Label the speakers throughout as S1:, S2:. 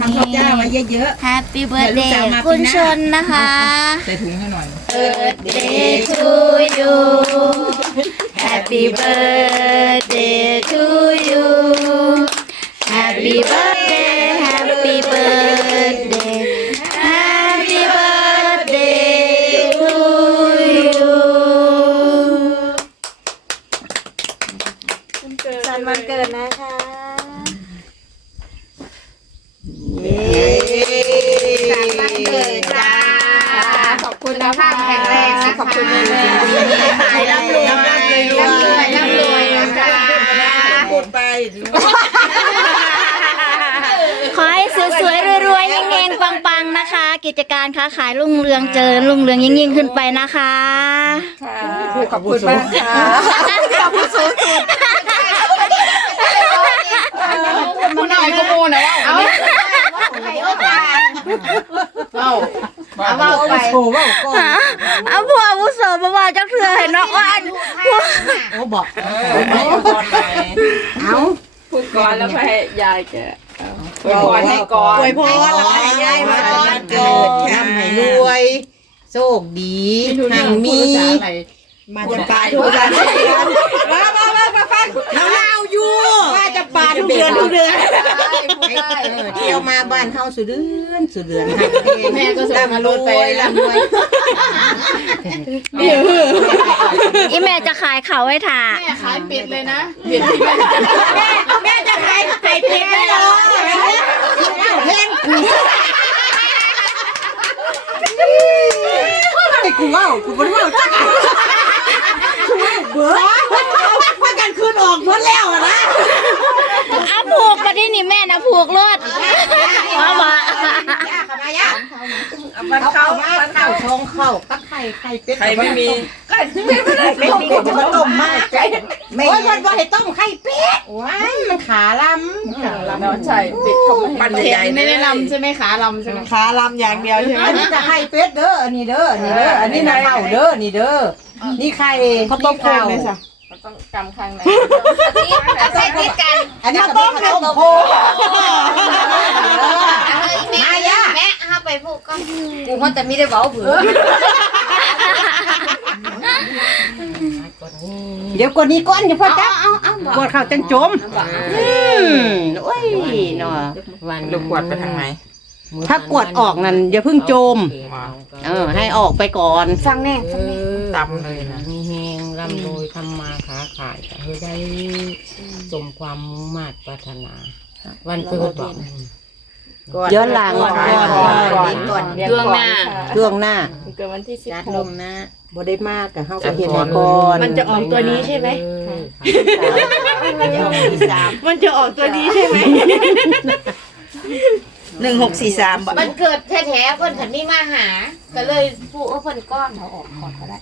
S1: ทำข้าวเจ้าไว้เยอะ
S2: Happy birthday
S1: เดี๋ยวลูกสาวมาปีหน้า
S2: คุณชนนะคะ
S3: ใส่ถุงให้หน่อย
S2: Birthday to you Happy birthday to you Happy birthday Happy birthday สันวันเกิดนะคะ
S1: ๆการบ้านเกิดจ้า
S4: ขอบคุณนะภาพแข็งแรงนะขอบคุณแม่แม่
S1: ขายร่ำรวยร่ำรวยร่ำรวยร่ำรวยนะจ๊ะ
S3: พูดไป
S2: ขอให้สวยๆรวยๆเฮงๆปังๆนะคะ กิจการค้าขายรุ่งเรืองเจริญรุ่งเรืองยิ่งๆขึ้นไปนะคะ
S4: ขอบคุณมากค่ะ
S2: ขอบคุณสูงสุด
S4: คุณห น่อยก็มูนะว่าเอา
S1: ไข่อบปลา
S3: เอา
S1: เอาเอาไป
S3: โอ้ว่าก็
S2: เอาพวกอาวุโสมาว่าจักเถื่อเห็นเนาะว่าอัน
S1: โอ้บอก
S3: เออไม่เอาก่อนไป
S1: เอา
S4: พูดก่อนแล้วให้ยายแกอวยพรให้ก่อน
S1: อวยพรแล้วให้ยายมาวันเกิดทำให้รวยโชคดีหังมีมาจะปาทุกเดือนมามามามาฟังเราเล่า อยู่ว่าจะปาทุกเดือนทุกเดือนเที่ยวมาบ้านเฮาสุดเดือนสุดเดือน
S4: แม่ก็ส่งมารถไป
S1: ร่ำรวย
S2: อีแม่จะขายเขาให้ถ่า
S4: แม่ขายปิดเลยนะปิดที่แม่
S1: แม่จะขายไข่เป็ดไม่รอเล่นไอ้กูเล่ากูไม่เล่าจังกู เล่าเบื่อว่ากันคืนออกหมดแล้วอะนะ
S2: เอาผูกมาที่นี่แม่นะผูกรถมาบ่
S1: ย่าเข้ามาย่ามันเข้ามันเข้าชงเข้าตักไข่ไข่เป็ด
S3: ใครไม่มี
S1: ไข่เป็ดไม่ได้เป็ดนี่ก็จะต้มมากโอ้ยวันวันให้ต้มไข่เป็ดว้ายมันขาลำ
S4: น้องชายปิดเขาไม่
S3: ปั้น
S4: ให้
S3: ใหญ่ๆ
S4: ไม่ได้ลำใช่ไหมขาลำใช่ไหม
S1: ขาลำอย่างเดียวใช่ไหมอันนี้จะไข่เป็ดเด้ออันนี้เด้ออันนี้เด้ออันนี้นะข้าวเด้อนี่เด้อ นี่ไข่เขาต้มข้าว
S4: เราต้องกำข้างใน
S5: เอาใส่ติดกัน
S1: อันนี้ก็ต้มต้มโคมาย่า
S5: แม่เอาไปผูกก่อนกูเขาจะมีได้เบาเผือ
S1: เดี๋ยวกดนี้ก้อนเดี๋ยวพ่อจับกดข้าวจังจมอืมโอ้ยเนาะ
S3: ลูกขวดไปทางไหน
S1: ถ้ากวดออกนั่นอย่าเพิ่งโจม เออ ให้ออกไปก่อน
S5: ฟังแน่
S3: ตำเลยนะ
S6: มีแหงร่ำรวยทำมาค้าขายก็ให้ได้สมความมุ่งมาตรปรารถนา วันเกิดบอก
S1: ย้อนหลังก่อน
S4: ก่อนก่อนเดือนหน้า
S1: เรื่องหน้า
S4: เกิดวันที่สิบหก
S1: บ่ได้มากกับเฮาก็เฮ็ดให้ก่อน
S4: มันจะออกตัวนี้ใช่ไหม
S1: มันจะออกตัวนี้ใช่ไหมหนึ่งหกสี่สาม
S5: มันเกิดแท้ๆเพิ่นผันนี่มาหา ก็เลยผูกว่าเพิ่นก้อนเขาออกก่อนก็ได้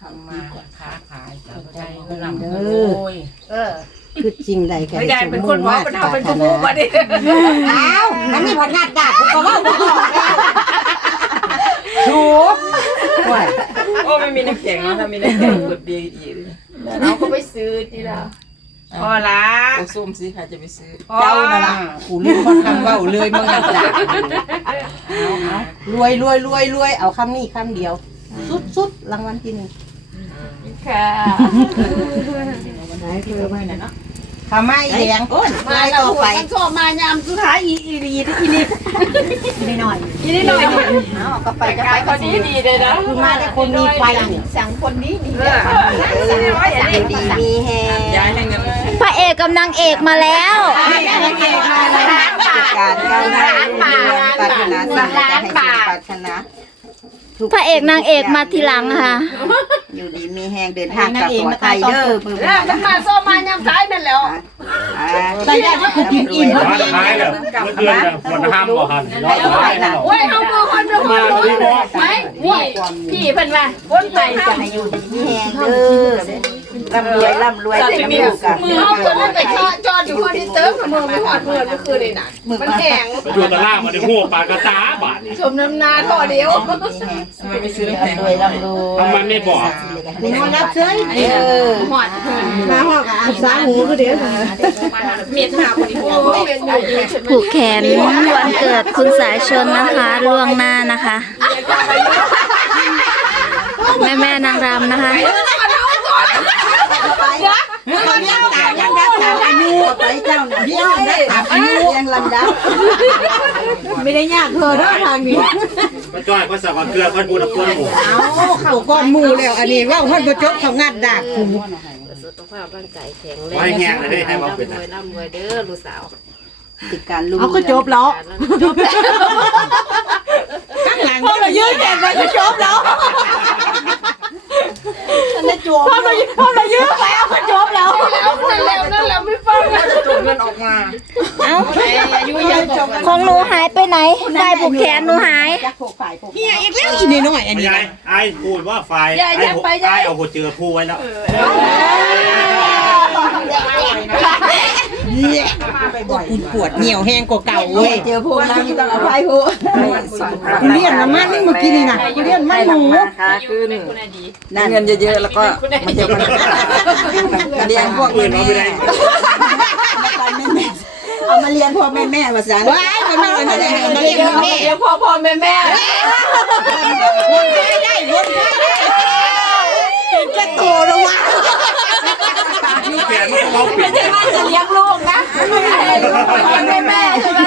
S6: ทำมาค้าขายก็ได้ร่ำรวย
S5: เออ
S1: คือจริงใดกัน
S4: ยายเป็นคนว่าเป็นทำเป็นผู้มาดิ
S1: อ้าวอันนี้ผลงานดาบกูก็ว่าบ่ออกแล้วถูกว่า
S3: โอ้ไม่มีน้ำแข็งนะถ้ามีน้ำแข็งเปิดเบียร์อีกเลย
S4: เราก็ไปซื้อทีละ
S3: พอละโอ้ส้มสิใครจะไปซื้อ
S1: เจ้าน่ะล่ะกูลืมคนคำเว้าเลยมึงน่ะจ้ะเอาเอารวยรวยรวยรวยเอาคำนี้คำเดียว สุดสุดรางวัลที่หนึ่ง
S4: ค่ะ
S1: ทำไมแดงก้นมาต่อไป
S4: มันชอบมายามสุดท้ายอีอีอีอีนี่
S1: นิดหน่อย
S4: อีนี่หน่อย
S1: เอาก็ไป
S4: แต่
S1: จะ
S4: กา
S1: ไป
S4: รเขาดีดีเลยนะ
S1: คือมาแต่คนมีไฟนี่
S4: สั่งคนนี้ดี
S3: เออ
S1: ดีดีมีแฮง
S3: ย้ายให้เงิน
S2: พระเอกกับนางเอกมาแล้ว
S1: การก้าวหน้ารุ่งเรืองปรารถนาสิ่งใดจะให้สมปรารถนา
S2: พระเอกนางเอกมาทีหลังค่ะ
S1: อยู่ดีมีแฮงเดินทางกลับปลอดภัยเด้อมือ
S4: แล้วมันมาโซมายามท้ายนั่นแล้ว
S1: ไปได้ก็คือกินอิ่ม
S7: ร้านท้ายแบบเมื่อเดือนแบบคนห้ามบ่หันร้านท้ายเนาะ
S4: โอ้ยเขาเป็นคนเป็นคนรู้ไหมพี่พี่เพิ่นว่าคนไทยจะ
S1: ให้อยู่ดีมีแฮงเด้อ ร่ำรวยร่ำรวยแต่น้ำลูกกัน
S4: มือเอาคนนั้นไปจอดจอดอยู่คนที่เติมมือไม่หอดมือเมื่อคืนเลยนะมันแห้ง
S7: ไปดูตะล่างมาในหัวปลากระตาบาทนี่
S4: ชมน้ำนาต่อเดียว
S3: ทำไมไม่ซื้อน้ำแข็ง
S1: รวยร่ำรวย
S7: ทำไมไม่บอก
S1: คุณนอนรับเฉยเออ
S4: หอด
S1: มาห้องกับอาสาหูคือเดี๋ยว
S4: เมียถามคนที่พูดเป็นอยู่ยืน
S2: ผูกแขนวันเกิดคุณสายชนนะคะล่วงหน้านะคะ แม่แม่ๆนางรำนะคะ
S1: เขายังตายยังดักตามอายุไปเจ้าเดียวดักตามอายุยังลำดับไม่ได้ยากเธอเด้อทางนี้
S7: ก็จ้อยก็สักวันเกลือก็บูดกวนหมู
S1: เอาเข่าก้อนหมูแล้วอันนี้ว่าคนบ่จบเขางัดดัก
S5: สุขภาพร่างกายแข็งแรง
S7: ไว้แห้งเลยให้มาเป็น
S5: ร่ำรวยร่ำรวยเด้อลูกสาว
S1: ติดการลุงเอาก็จบแล้วข้างหลั งพอเรายืดแขนไปก็จบแล้วฉันได้จบพอเราพอเรายืดแล้วก็จบแล้ว
S4: แล้วนั่นแล้วนั่นแล้วไม่ฟัง
S3: จุดเงินออกมา
S2: เอ้า
S4: อายุยังจบ
S2: ของหนูหายไปไหนไฟผูกแขนหนูหาย
S1: เฮียอีกแล้วอีนี่น้อยอัน
S7: ไม่
S1: นี้
S7: ใช่ไอ้พูดว่าไฟไอ้ไอ้เอาหัวเจือพูไว้แล้ว
S1: คุณปวดเหนียวแห้งกว่าเก่าเว้ย
S8: เจอพวกนั้นไม่ต้องอภัยพวก
S1: กูเลี้ยนน้ำมันนี่เมื่อกี้นี่นะกูเลี้ยนมันหมู
S3: ค้าขึ้นเงินเยอะๆแล้วก็มาเจอกันเลี้ยงพวก
S7: ปื
S3: แม่
S7: นเอาไปไหน
S8: เอามาเรียนพ่อแม่แม่ภาษา
S1: ว้ายมันไม่มาเลยมาเลี้ยนแม่
S4: เดี๋ยวพ่อพ่อแม่แม่
S1: วนไปได้วนไปได้จะโตแล้ววะ
S7: ลูก แขนมันเขาปิด
S4: จะเลี้ยงลูกนะพ่อแม่แม่ใช่ไหม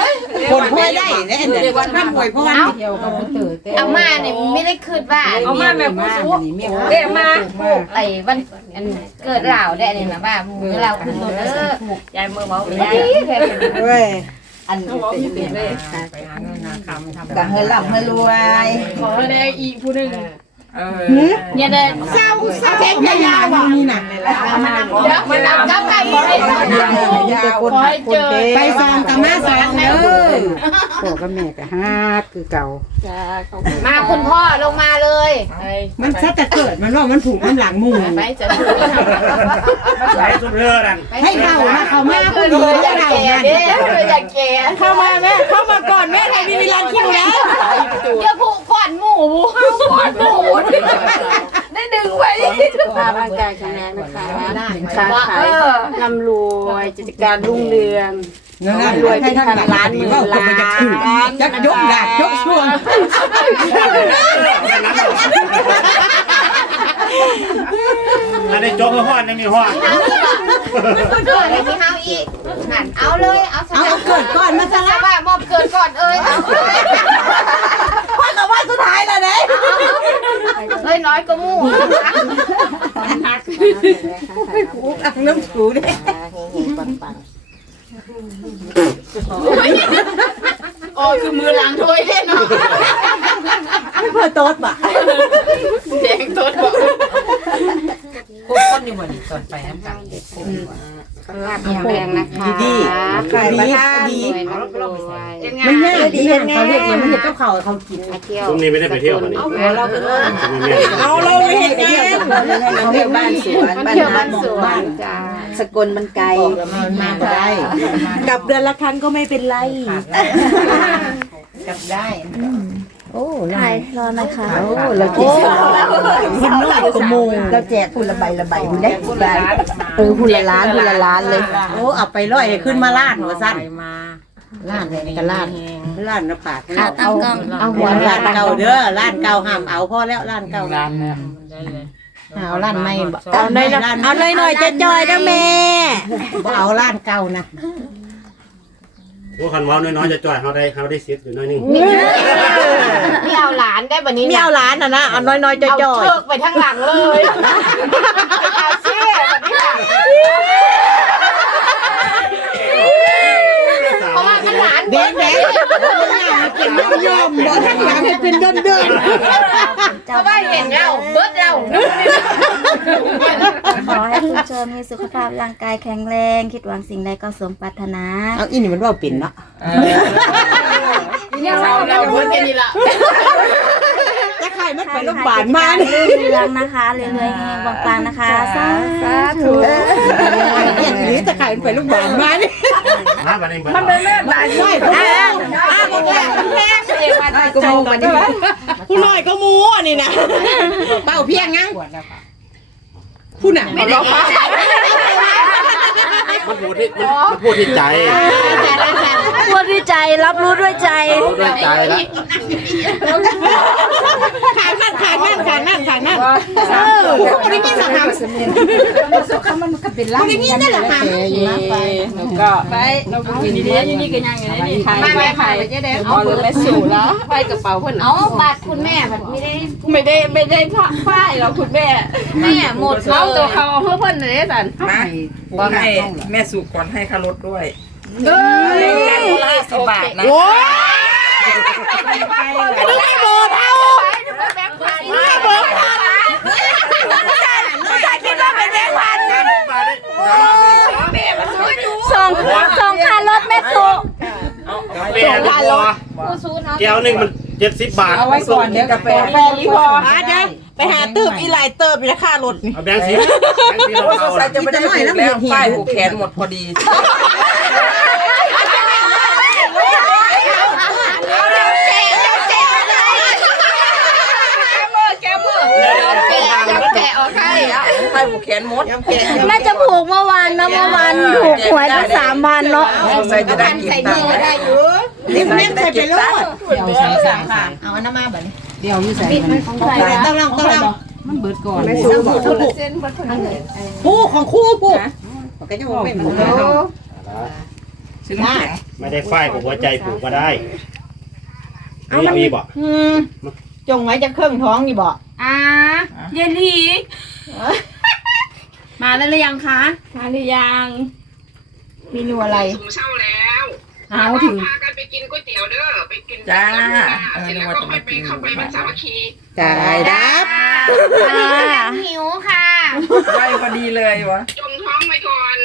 S1: คนพ่อยได้แน่เดี๋ยวข้ามป่วยพ่อ
S5: เอามาเนี่ยไม่ได้คืดว่า
S4: เอามาแม่ผู้สูงเด็กมา
S5: ไอ้วันอันเกิดเหล่าได้เนี่ยนะว่ามือเราขึ้นรถเด้อยายมือเมาได้แค่เป็น
S8: เว้ยอัน
S6: ไปหาเงินหาคำทำ
S8: กับเฮลับเฮรวย
S4: ขอได้อีกผู้หนึ่ง
S3: เออ
S5: เนี่ยเดิน
S1: เศร้าเศร้าแท้ยาวๆว่ะนี่น่ะ
S5: เดี๋ยวมันเอากลับไปอีกเลย
S4: ขอให้เจอ
S1: ไปซองกับมาซองเด้อ
S8: พ่อกับแม่ก็ฮักคือเก่า
S5: มาคุณพ่อลงมาเลย
S1: มันซะแต่เกิดมันว่ามันผูกน้ำหลังหมู
S5: ไปจะพูด
S7: ไอ้สุดเรือนั่น
S1: ให้เขานะเขามา
S5: เอ
S1: ผู้
S5: อ
S1: ดี
S5: อ
S1: แล้
S5: ยาวก
S1: เรา
S5: แก่
S1: นะ
S5: เด้ออยากแก่
S1: เข้ามาแม่เข้ามาก่อนแม่ไทยมีรันคิวแล้ว
S5: เดี๋ยวผูกก่อนหมูก่อนหมู
S4: ได้ดึงไว้
S8: สุขภาพร่างกายแข็งแรงนะคะค้าขายร่ำรวยกิจการรุ่งเรือง
S1: นั่นน่ะรวยให้ท่านล้านหมื่นล้านจะยกดาบยกช่วง
S7: อันนี้โจ๊กห้อนยังมีห้อน
S5: เกิดอะไรที่เฮาอีกนั่นเอาเลย เอา
S1: เอาเกิดก่อนมาซะ
S5: จะว่ามอบเกิดก่อนเอ้ยเอา
S1: พ่อกับว่าสุดท้ายแล้วเนี่ย
S5: เอ้ยน้อยก็มู่
S1: อักน้ำถูเนี่ย
S4: อ๋อคือมือล้างถ้วยเล่นเนาะ
S1: เพื่อโต๊ดบ่ะ
S4: แดงตัวบอก
S6: พวกคนอยู่เหมือนตอนไปน้ำกันเด็ก
S5: ลาบแข็งแรงนะคะ
S1: ดี
S8: ขายมาทาน
S1: ดี
S5: รวยรวย
S1: มันง่ายดีเขาเรียกยังไม่เห็นกับเขาเขากิน
S5: มาเที่ยว
S7: ตรงนี้ไม่ได้ไปเที่ยววันนี้
S1: เราเป็น
S8: เอาเราไปเห็นงานเขาเรียกบ้านสวนบ้าน
S5: เที่ยวบ้านสวนจ้า
S8: สกลมันไกล
S1: มาได้
S8: กลับเดือนละครั้งก็ไม่เป็นไร
S1: กลับได้
S8: โอ้
S2: ถ่ายรอนะคะ
S8: โอ้เราแจกคุณน้อยกโมงเราแจกคุณละใบละใบคุณได้คุณละเออคุณละล้านคุณละล้านเลย
S1: โอ้เอาไปร้อยขึ้นมาลาดหัวสั้น
S6: ไปมา
S1: ลาดเลยกันลาดลาดน้ำปาก
S2: ค่ะตั้งกล้อง
S1: เอาหัวลาดเก่าเด้อลาดเก่าห้ามเอาพอแล้วลาดเก่า
S6: ร้านเนี่ยได้เลย
S1: เอาลาดไม่
S8: เอาหน่อยเอาหน่อยหน่อยจะจอยนะแม่
S1: บ่เอาลาดเก่านะ
S7: พวกคันว้าน้อยๆจะจ่อยเขาได้เขาได้เสียอยู่น้อยนึง
S5: ไม่เอาหลานได้แบบนี้
S8: ไม่เอาล้านอะนะเอาน้อยน้อยจะ
S5: เอา
S8: จอย
S5: เชือกไปทั้งหลังเลยเอาเชือกแบบนี้ค่ะเพราะว่ามันหลาน
S1: แดงแดงกินน้ำยอมบ่ทั้งหลังให้เป็นเดินเดิน
S5: เพราะว่าเห็นเราเบิดเรา
S2: ขอให้คุณโจมีสุขภาพร่างกายแข็งแรง คิดหวังสิ่งใดก็สมปรารถนา
S1: เอาอีนี่มันว่าปิ่นเนาะ
S4: เนี่ยเราเราเบิดกันนี่ละ
S1: จัไข่มันไปโรงพยาบาลมา
S2: เรื่องเรื่องนะคะเรื่อยๆเฮงๆปังๆนะคะสาธุ
S1: เห็นหรือตะไคร้มันไปโรงพยาบาลมาเนี่ย
S7: มาบัดนี้มันเป็นแม่
S1: บาดใช่อ้าวอ้าวแม่แม่กูมองมันดิผู้น้อยก็มูอันนี้นะเป้าเพียงงั้งผู้หนักไม่ได้
S7: มันพูดที่มันพูดที่ใจ
S2: พูด ด้วยใจ รับรู้ด้วยใจ
S7: รู้ด้วยใจแล้ว
S1: ขางนั่นขางนั่นขางนั่นขางนั่นเออคนนี้กินสักคำคนนี้กินได้หรอคะ
S3: แล้วก็ไปเราไปกินดีๆอยู่นี่ก็ยังอยู่นี่ใครไปใครเอาเลยไม่สูแล้ว
S4: ไปกระเป๋าเพิ่น
S5: เอาบาดคุณแม่บัดไม่ได้
S3: ไม่ได้ไม่ได้ฝ้ายเราคุณแม่
S5: แม่หมด
S4: เอาตัวเขาเพื่อเพิ่นเลยสัน
S3: มาบอกให้แม่สุก่อนให้ค่ารถด้วย แกงโคราสิบบาทนะ
S1: โอ้ยดูไม่เบอร์เท่าไม่เบอร์พันลูกชายคิดว่าเป็นแบงค์พัน
S2: ส่งส่งค่ารถแม่ตุ
S7: เปลี่ยนตัว
S5: ผู้ซูนเอา
S7: แก้วหนึ่งมันเจ็ดสิบบาท
S3: เอาไว้ก่อนเดี๋ยวกาแฟแฟยี่ห้อ
S1: อะเดี๋ยวไปหาเติมอีไลายเติมอีราคารถ
S7: เอาแบงค์สีแบงค์สีเรา
S3: โอ้ยส
S7: เอา
S3: งสัยจะไม่ได้ถูกแล้วฝ้ายผูกแขนหมดพอดี
S4: แกมือ
S7: แกะ
S4: แกะออกให้
S3: ฝ้ายผูกแขนหมด
S2: น่าจะผูกเมื่อวานนะเมื่อวานถูกหวยตั้งสามวันเนาะ
S3: สงสัยจะได้กินตังค์
S1: ได้อยู่นี่เล่นใส่ไปรถ
S3: เดี๋ยวใส่สามค่ะ
S1: เอาอันนั้นมาแบบนี้
S5: ของใครนะ
S1: ต้องลองต้องลอง
S4: ไม่สูงผู้เส้นเพิ่นเพิ่นเลย
S1: ผู้ของคู่ผู้ก็จะบอกเป็นผู้
S3: ซื้อน้ำแข็ง
S7: ไม่ได้ฝ้ายกับหัวใจผูกก็ได้มีมีบ่
S1: อืมจงไว้จะเครื่องท้องนี่บอก
S5: อ่าเยลี มาแล้วหรือยังคะ
S4: มาหรือยัง
S1: เมนูอะไร
S8: ถุงเช่าแล้ว
S4: เอาถึง
S8: พากันไปกินก๋วยเตี๋ยวเด้อไปกิน
S3: จ้า
S8: เสร็จแล้วก็ค่อยไปเข้าไปมันสามัคคี
S1: จ่ายดับ
S5: หิวค่ะ
S3: ได้พอดีเลยวะ
S8: จมท้องไว้ก่อน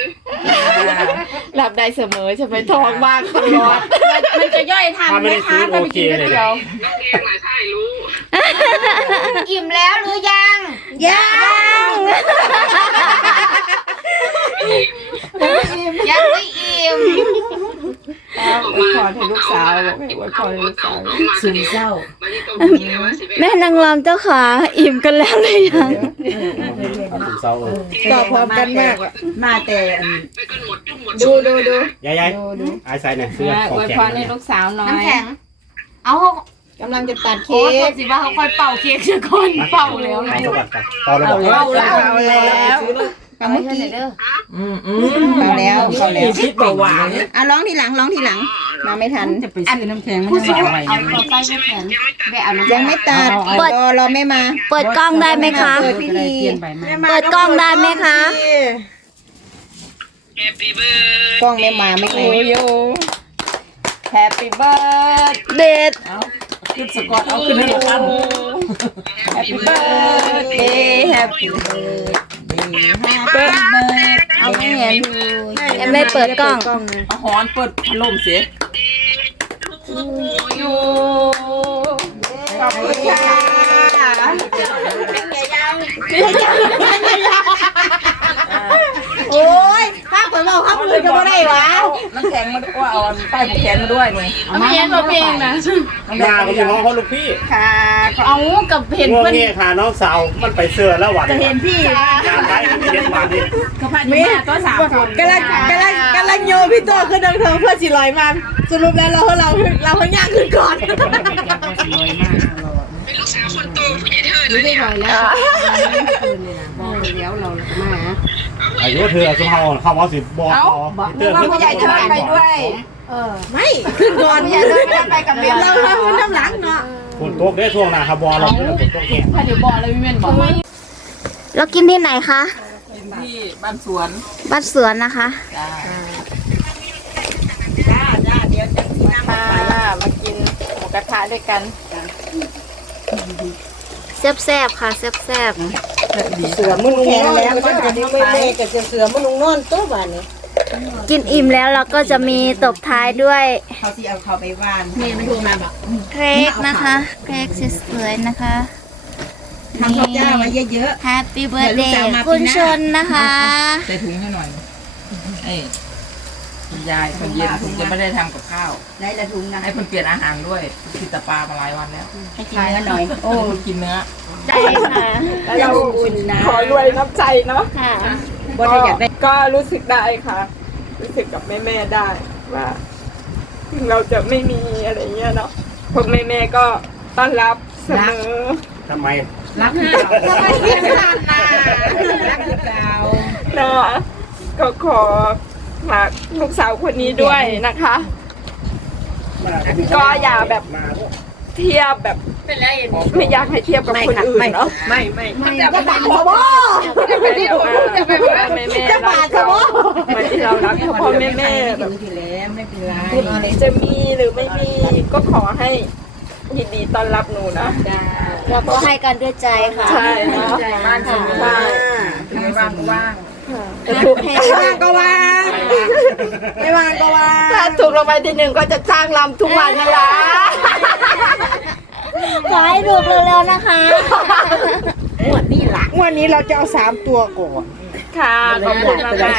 S4: รับได้เสมอใช่ไหมทองบ้างตลอด
S5: มันจะย่อยทัน
S7: ถ้า
S5: ไห
S7: ไม่
S5: ม
S7: ได้
S5: คะ
S7: ซื้อ
S5: ถ้า
S7: โอ
S5: ไป
S7: เค
S5: กินก๋วย
S7: เลย
S5: เตี๋ยว
S8: นักเรียนหลายท่ายรู้
S5: อิ่มแล้วหรือยัง
S1: ยัง
S5: ยังไม่อิ่ม
S4: ขอให้ลูกสาวบอกให้อวยพรให้ลูกสาว
S8: ซึมเศร้ามาที่ตรงนี้เลยว่าสิ
S2: แม่นางรำเจ้าขาอิ่มกันแล้วหรือยัง
S7: เอาถึงเสาเออ
S1: ต่อพร้อมกันมากอะมาแต่
S8: ไปกันหมดทุกหมด
S1: ดูดูดู
S7: ยายยายไอ้ใส่หน่อยเสื้อของ
S4: อวย
S7: แก
S4: พรให้ลูกสาวน้อย
S5: น้ำแข็ง เอา
S1: กำลังจะตัด
S5: โอ้
S1: เค้
S5: โห
S1: ก
S5: สิว่าเขาค่อยเป่าเค้กเสียก่อนเป่าแล้ว
S7: เอาแล้วเอาแล้วเอาแล้ว
S1: เอาแล้ว
S5: เอาเมื่อกี้เด้อ
S3: อืมอืม
S1: เอาแล้วเอาแล้ว
S3: พิษเบาหวาน
S1: อะร้องทีหลังร้องทีหลังมาไม่ทัน
S5: ผู้สูเอาเอาไปน้ำแข็งได้เอาน้ำ
S1: ยังไม่ตัดรอรอไม่มา
S2: เปิดกล้องได้ไหมคะ
S1: เปิดพิธี
S2: เปิดกล้องได้ไหมคะ
S8: แฮปปี้เบิร์ด
S1: กล้องไม่มาไม่เคย
S3: โยแฮปปี้เบิร์ด
S2: เด็ด
S3: ขึ้นสกอตเอาขึ้นให้ลูกอันแฮปปี้เบิร์ดเดย์แฮปปี้
S2: เอาไม่เห็นยังไม่เปิดกล้อง
S3: เอาหอนเปิดพัดลมเสีย
S8: อยู่
S3: ขอบคุณค่ะ
S1: โอ้ ยถ้าเปิดเราข้ามมือจะไม่ได้วะ
S3: น้ำแข็งมาด้วยเอาป้ายผูกแขนมาด้วยนี่
S4: เอาไม่เห็นตัวเพลงนะ
S7: หน้าก็อยู่ห้องเขาลูกพี่
S3: ค่ะ
S4: เอากับเห็น
S7: ง่วง
S4: เพิ่น
S7: เงี้ยค่ะน้องสาวมันไปเสือแล้วหวัด
S1: จะเห็นพี่
S7: งานไปมันเย็นหวานดิ
S4: กับพันธุ์มาตัวสามคน
S1: กำลังกำลังกำลังโยนพี่ตัวขึ้นดังเทิงเพื่อสิลอยมาสรุปแล้วเราเราเราเขาย่างขึ้นก่อน
S8: เป็นลูกสาวคนโตผู้ใหญ่เธอเลยเนี่ย
S7: อายุเธอสุภาพเข้าว่าสิบอกเตือนขึ้น
S3: ผู้ใหญ่เชิญไปด้วย
S1: ไม่ขึ้นก่อน
S3: ผู้ใหญ่เชิญไปกับเมีย
S1: เราเราขึ้นน้ำหลังเนาะ
S7: ฝนตกได้ช่วงหน้าครับบอเราฝนตกแห้ง
S4: ถ้าเดี๋ยวบอกเลยพี่เมนบอก
S2: เรากินที่ไหนคะ
S3: ที่บ้านสวน
S2: บ้านสวนนะคะ
S3: ค่ะมากินหมูกระทะด้วยกัน
S2: แซ่บๆค่ะแซ่บ
S1: เสือมุนุงนอนแล้วก็จะไม่เล่กับเสือมุนุงนอนตัวบ้านนี้
S2: กินอิ่มแล้วเราก็จะมีตบท้ายด้วย
S1: เขาสิเอาเขาไปว่าน
S5: เมย์มันโทรมาบอก
S2: เค้กนะคะเค้กสวยๆนะคะ
S1: ทำข้าวเจ้าไว้เยอะ
S2: แฮปปี้เบิร์ดเด
S1: เดี๋ยวลูกสาว
S2: ย์
S1: มาปีหน้า
S2: คุณชนนะคะ
S3: ใส่ถุงให้หน่อยเอ้ยคุณยายคนเย็นผมจะไม่ได้ทำกับข้าว
S1: ๆได้ละถุงนะ
S3: ให้คนเปลี่ยนอาหารด้วยกินแต่ปลามาหลายวันแล้ว
S1: ให้กินเนื้อหน่อย โอ้
S3: คนกินเนื้อ
S2: ใช่ค่ะ
S1: เราบุญนะ
S4: ขอรวยน้ำใจเนาะ
S2: ค่ะ
S1: บ่ได้อยากได้
S4: ก็รู้สึกได้ค่ะ รู้สึกกับแม่แม่ๆได้ว่าถึงเราจะไม่มีอะไรเงี้ยเนาะพวกแม่แม่ๆก็ต้อนรับเสมอ
S7: ทำไม
S1: รักเราทำไมเรียกขนาดน่ะรักหรือเปล่า
S4: นะก็ขอฝากลูกสาวคนนี้ด้วยนะคะ ก็อย่าแบบ เทียบแบบไม่อยากให้เทียบกับคนอื่นเนาะ
S1: ไม่ไม่ไม่
S5: จะไปบ้านเขาบ่
S4: จะไปแม่แม่จะบาดเขาเหมือนที่เรารักพ่อแม่แม่แบบ
S1: ที่แล้วไม่เป็นไร
S4: จะมีหรือไม่มีก็ขอให้ยินดีต้อนรับหนูนะ
S2: เราก็ให้กันด้วยใจค่ะ
S4: ใช่เนาะ
S3: บ้านสมุน
S4: ใช่
S3: ไม่ว่างก็ว่าง
S4: จะถูก
S2: ให้
S1: ไม่ว่างก็ว่างไม่ว่างก็ว่าง
S4: ถ้าถูกรางวัลที่หนึ่งก็จะจ้างลำทุกวันนั่นแหละ
S2: ขอให้ถูกเร็วๆนะคะ
S1: งวดนี้ละงวดนี้เราจะเอาสามตัวก่อน
S4: ค่ะขอบคุณมากๆค่ะ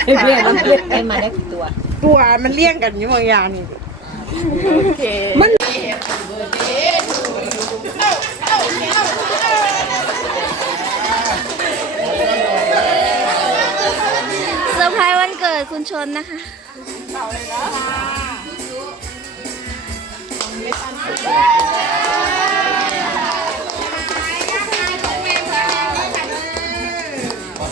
S1: ให้มาได้ตัว ตัวมันเลี่ยงกันอยู่บางอย่างนี่
S4: โอเค
S2: เซอร์ไพรส์วันเกิดคุณชนนะคะ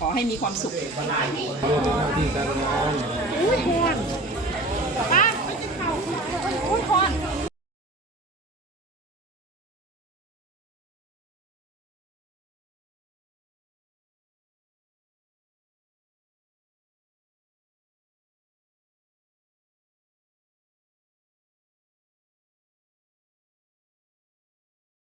S5: ขอให้มีความสุข
S7: ที่การงาน
S5: บ้าไม่จะเข้าอุ้ยคอน